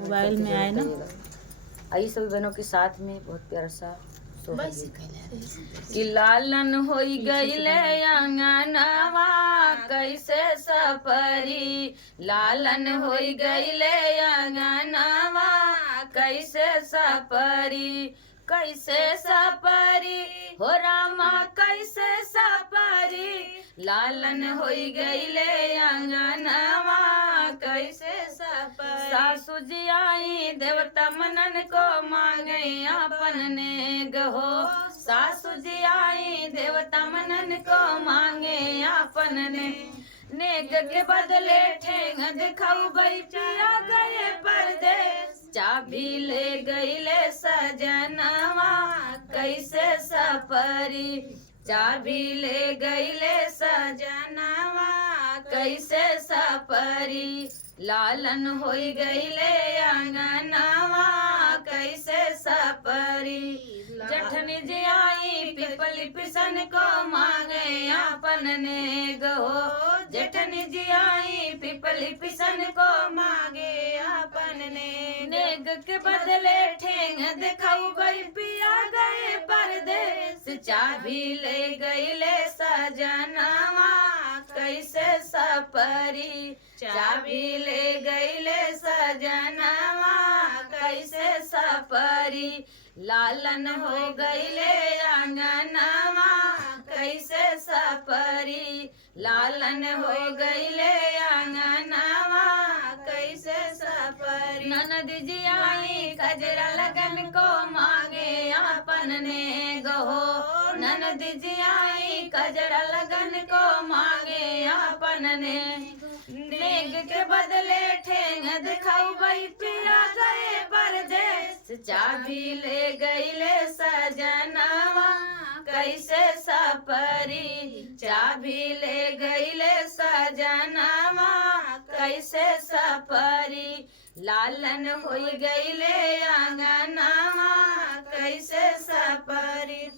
Mobile में आए ना। आइए सभी बहनों के साथ में बहुत प्यारा सा कि लालन होई गईले अंगनवा कैसे सपरी, लालन होई गईले अंगनवा कैसे सपरी, कैसे सपरी हो रामा कैसे सपरी, लालन होई गईले अंगनवा कैसे सपरी। सासू जी आई देवता मनन को मांगे अपन नेग हो, सासू जी आई देवता मनन को मांगे अपन नेग के बदले ठेंग दिखाऊ बैठिया गए परदेश, चाबी ले गईले सजनवा कैसे सपरी, चाबी ले गईले सजनवा कैसे सपरी, लालन होई गईले अंगनवा कैसे सपरी। जठनी जी आई पिपली पिसन को मांगे अपन नेग हो, जठनी जी आई पिपली पिसन को मांगे अपन नेग के बदले ठेंग दिखाऊ गई पिया गए परदेश, चाबी ले गईले सजनवा कैसे सपरी, चाबी ले गईले सजनवा कैसे सपरी, लालन हो गईले अंगनवा कैसे सपरी, लालन हो गईले अंगनवा कैसे सपरी। ननद जी आई खजरा लगन को मांगे अपन नेग हो, ननद जी आई खजरा लगन को मांगे अपन नेग के बदले ठेंग दिखाऊ गई पिया गए परदेश, चाबी ले गईले सजनवा कैसे सपरी, चाबी ले गईले सजनवा कैसे सपरी, लालन होई गईले अंगनवा कैसे सपरी।